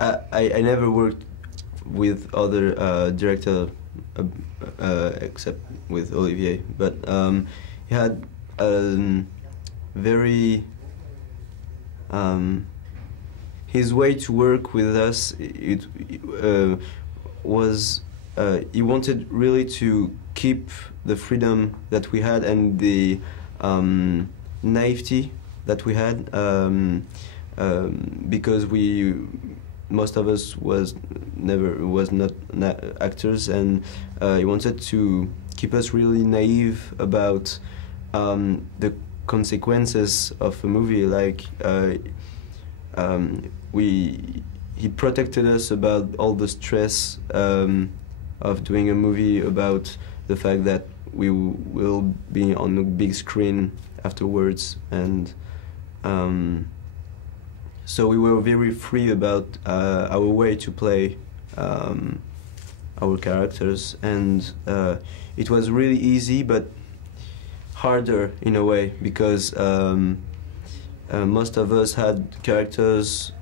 I never worked with other director except with Olivier, but he had very his way to work with us. It was he wanted really to keep the freedom that we had and the naivety that we had, because most of us was not actors, and he wanted to keep us really naive about the consequences of a movie. Like he protected us about all the stress of doing a movie, about the fact that we will be on a big screen afterwards, and so we were very free about our way to play our characters, and it was really easy but harder in a way, because most of us had characters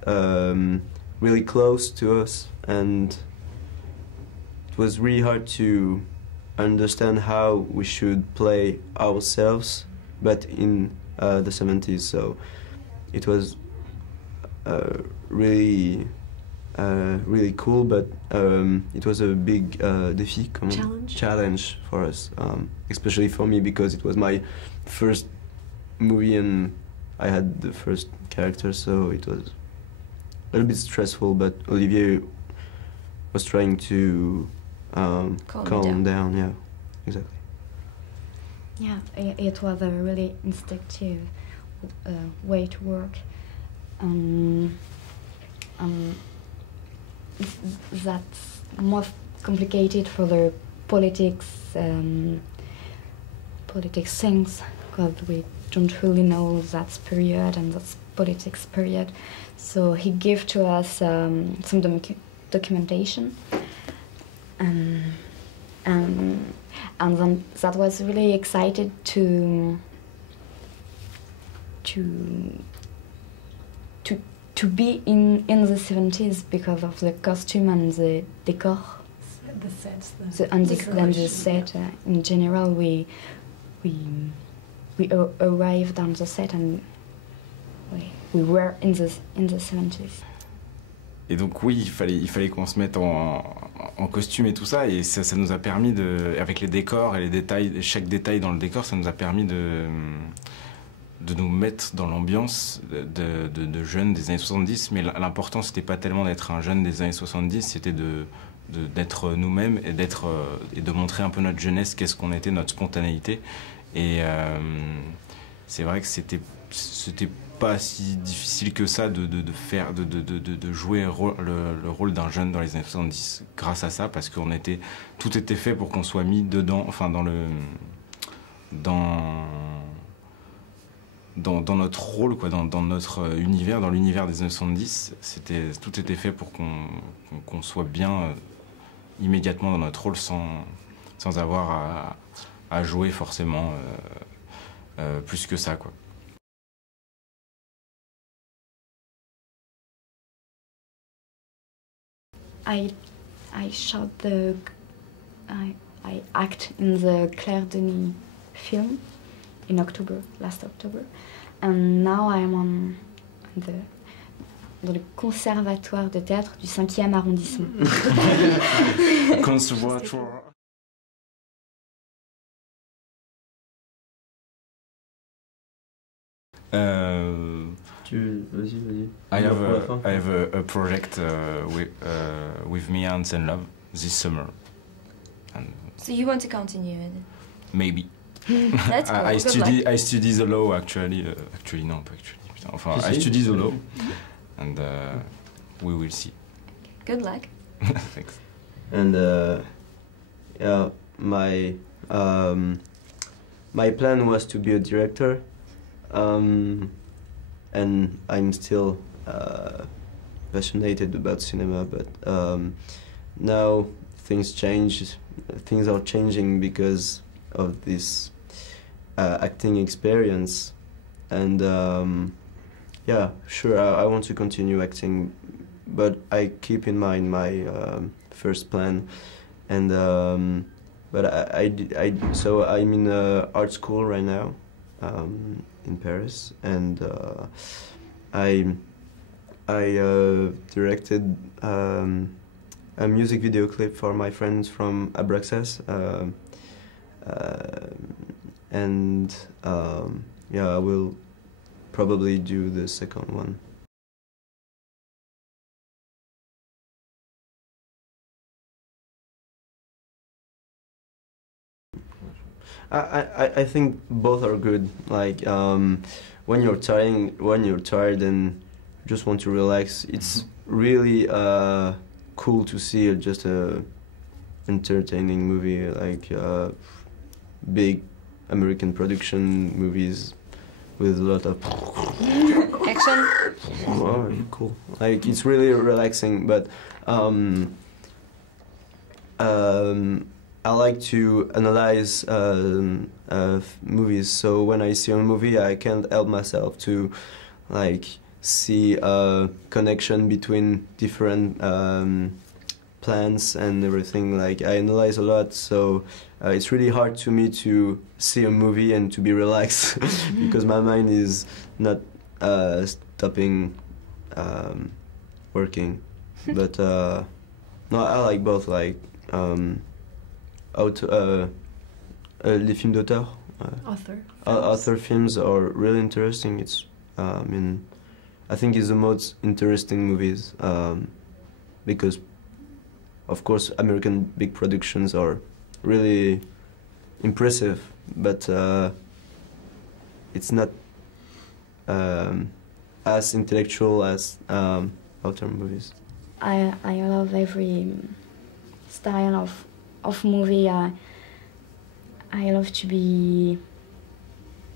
really close to us, and it was really hard to understand how we should play ourselves, but in the 70s. So it was really cool, but it was a big challenge for us, especially for me, because it was my first movie and I had the first character, so it was a little bit stressful, but Olivier was trying to calm down. Yeah, exactly. Yeah, it was a really instinctive way to work. That's most complicated for the politics things, because we don't really know that period and that's politics period. So he gave to us some documentation, and then that was really excited to be in the 70s because of the costume and the decor. The sets, And the set. In general, we arrived on the set and we were in the 70s. Et donc oui, il fallait qu'on se mette en costume et tout ça, et ça nous a permis avec les décors et les détails, chaque détail dans le décor, ça nous a permis de nous mettre dans l'ambiance de jeunes des années 70, mais l'important c'était pas tellement d'être un jeune des années 70, c'était d'être nous-mêmes et de montrer un peu notre jeunesse, qu'est-ce qu'on était, notre spontanéité. Et c'est vrai que c'était pas si difficile que ça de jouer le rôle d'un jeune dans les années 70 grâce à ça, parce que tout était fait pour qu'on soit mis dedans, enfin dans notre rôle, quoi, dans notre univers, dans l'univers des années 70, tout était fait pour qu'on soit bien immédiatement dans notre rôle sans avoir à jouer forcément plus que ça, quoi. I act in the Claire Denis film in last October, and now I am dans le conservatoire de théâtre du 5e arrondissement. Conservatoire. Vas-y. I have a project with Mia and Sen Love this summer. And so you want to continue it? Maybe. That's cool. I study the law actually. Non, pas actually. Putain, enfin, I study the law, and we will see. Good luck. Thanks. And yeah, my plan was to be a director, and I'm still passionate about cinema, but now things are changing because of this acting experience, and yeah, sure, I want to continue acting, but I keep in mind my first plan, and but so I'm in art school right now in Paris, and I directed a music video clip for my friends from Abraxas, and yeah, I will probably do the second one. I think both are good. Like when you're tired and just want to relax, it's really cool to see just a entertaining movie, like big American production movies with a lot of Action. oh, cool. Like it's really relaxing, but I like to analyze movies. So when I see a movie, I can't help myself to like see a connection between different plans and everything. Like I analyze a lot, so it's really hard to me to see a movie and to be relaxed because my mind is not stopping working. But no, I like both. Like les films d'auteur. Author films are really interesting. It's I think it's the most interesting movies because, of course, American big productions are really impressive, but it's not as intellectual as author movies. I love every style of movie. I love to be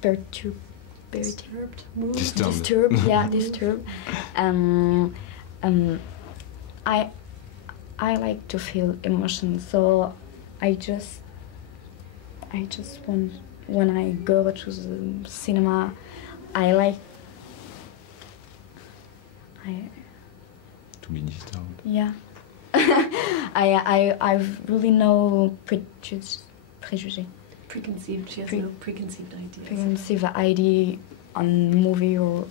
disturbed. Yeah, disturbed. I like to feel emotion, so I just want, when I go to the cinema, I like to be disturbed. Yeah. I've really no prejudice. Preconceived. She has no preconceived ideas. Preconceived idea on movie or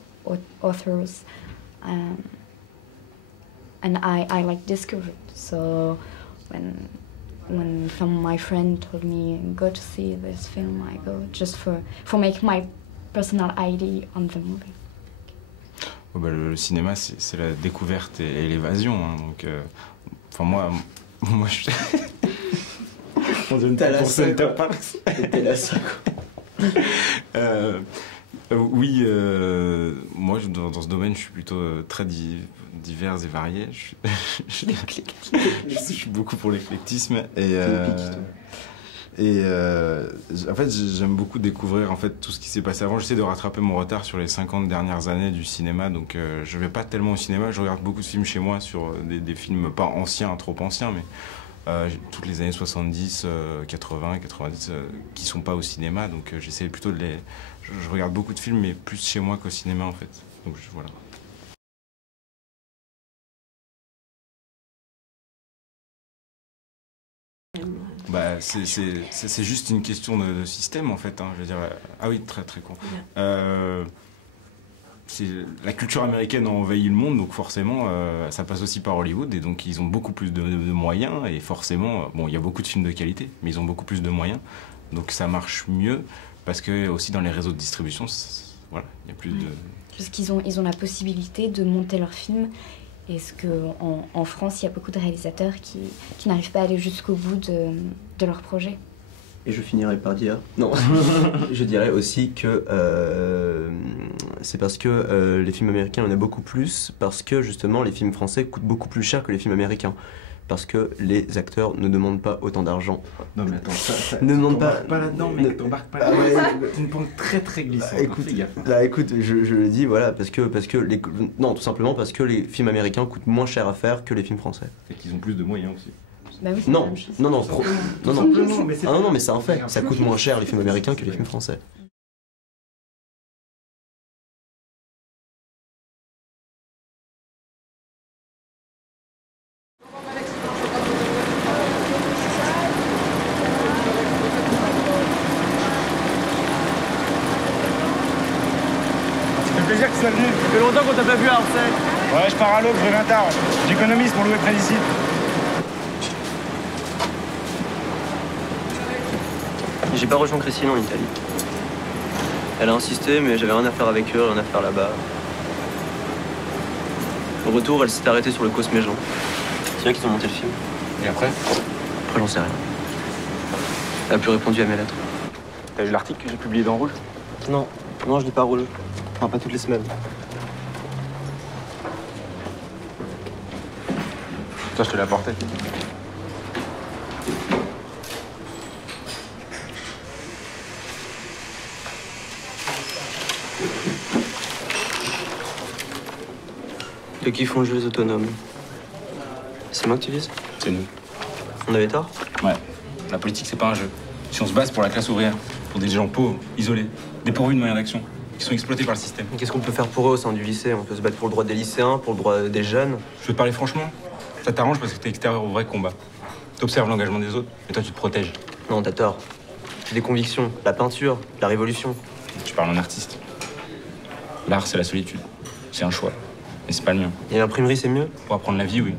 authors, and I like discovery. So when some of my friend told me go to see this film, I go just for make my personal idea on the movie. Oh bah, le cinéma, c'est la découverte et l'évasion. Hein, donc, enfin moi je. On donne pas pour Center Parks. T'es là ça quoi. Oui, moi dans ce domaine, je suis plutôt très divers et varié. Je suis beaucoup pour l'éclectisme et en fait j'aime beaucoup découvrir en fait tout ce qui s'est passé avant. J'essaie de rattraper mon retard sur les 50 dernières années du cinéma, donc je vais pas tellement au cinéma. Je regarde beaucoup de films chez moi, sur des films pas anciens, trop anciens, mais toutes les années 70, 80, 90 qui sont pas au cinéma, donc j'essaie plutôt de les... Je regarde beaucoup de films, mais plus chez moi qu'au cinéma en fait. Donc voilà. Bah, c'est juste une question de système en fait. Hein, je veux dire, ah oui, très très con. La culture américaine a envahi le monde, donc forcément, ça passe aussi par Hollywood, et donc ils ont beaucoup plus de moyens, et forcément, bon, il y a beaucoup de films de qualité, mais ils ont beaucoup plus de moyens, donc ça marche mieux, parce que aussi dans les réseaux de distribution, voilà, il y a plus de... Parce qu'ils ont la possibilité de monter leurs films, et ce qu'en France, il y a beaucoup de réalisateurs qui n'arrivent pas à aller jusqu'au bout de leur projet. Et je finirai par dire, non, je dirais aussi que c'est parce que les films américains, il y en a beaucoup plus, parce que justement les films français coûtent beaucoup plus cher que les films américains. Parce que les acteurs ne demandent pas autant d'argent. Non mais attends, ça ne demande pas là-dedans, mec, t'embarques pas là-dedans. C'est une pente très très glissante. Écoute, je le dis, voilà, parce que non, tout simplement parce que les films américains coûtent moins cher à faire que les films français. Et qu'ils ont plus de moyens aussi. Bah oui, non, mais c'est un fait. Ça coûte moins cher les films américains que les films français. longtemps qu'on t'a pas vu à Orsay. Ouais, je pars à l'aube, je reviens tard. J'économise pour louer près d'ici. J'ai pas rejoint Christine en Italie. Elle a insisté, mais j'avais rien à faire avec eux, rien à faire là-bas. Au retour, elle s'est arrêtée sur le Cosme Jean. C'est bien qu'ils ont monté le film. Et après? Après, j'en sais rien. Elle a plus répondu à mes lettres. T'as vu l'article que j'ai publié dans Rouge? Non, je lis pas Rouge. Enfin, pas toutes les semaines. Toi, je te l'ai apporté. De qui font jouer les autonomes? C'est moi que tu vises? C'est nous. On avait tort? Ouais. La politique, c'est pas un jeu. Si on se base pour la classe ouvrière, pour des gens pauvres, isolés, dépourvus de moyens d'action, qui sont exploités par le système. Qu'est-ce qu'on peut faire pour eux au sein du lycée? On peut se battre pour le droit des lycéens, pour le droit des jeunes. Je veux te parler franchement. Ça t'arrange parce que t'es extérieur au vrai combat. T'observes l'engagement des autres, et toi, tu te protèges. Non, t'as tort. J'ai des convictions. La peinture, la révolution. Tu parles en artiste. L'art, c'est la solitude. C'est un choix. Mais c'est pas le mien. Et l'imprimerie, c'est mieux? Pour apprendre la vie, oui.